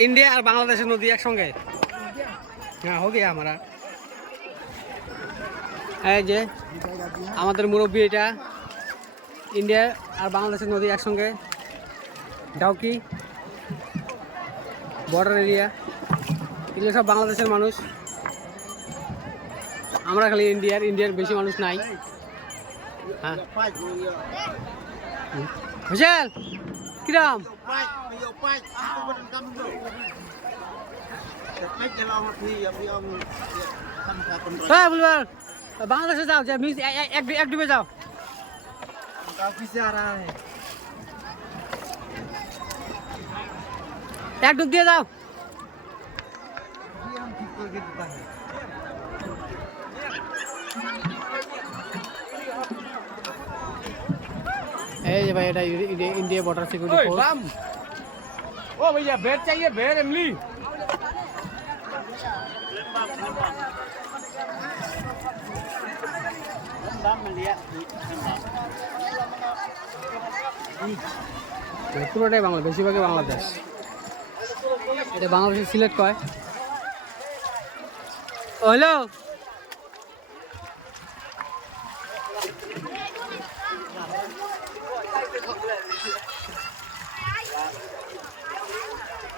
India और बांग्लादेश नदी एक संगे हाँ हो गया हमारा जे हमारे मुरब्बी এটা इंडिया और बांग्लादेश नदी एक संगे डाउकी बॉर्डर एरिया এগুলো সব বাংলাদেশের মানুষ আমরা খালি ইন্ডিয়ার বেশি মানুষ নাই হ্যাঁ হুসেন কিরাম হ্যাঁ বুলবার বাংলাদেশে যাও যে এক ডুবে যাও এক ডুব দিয়ে যাও ए भाई এটা इंडिया बॉर्डर सिक्योरिटी फोर्स ओ भैया बेड चाहिए बेड इमली পুরোটাই বাংলা বেশিরভাগই বাংলাদেশ এটা বাংলাদেশের সিলেট কয় হ্যালো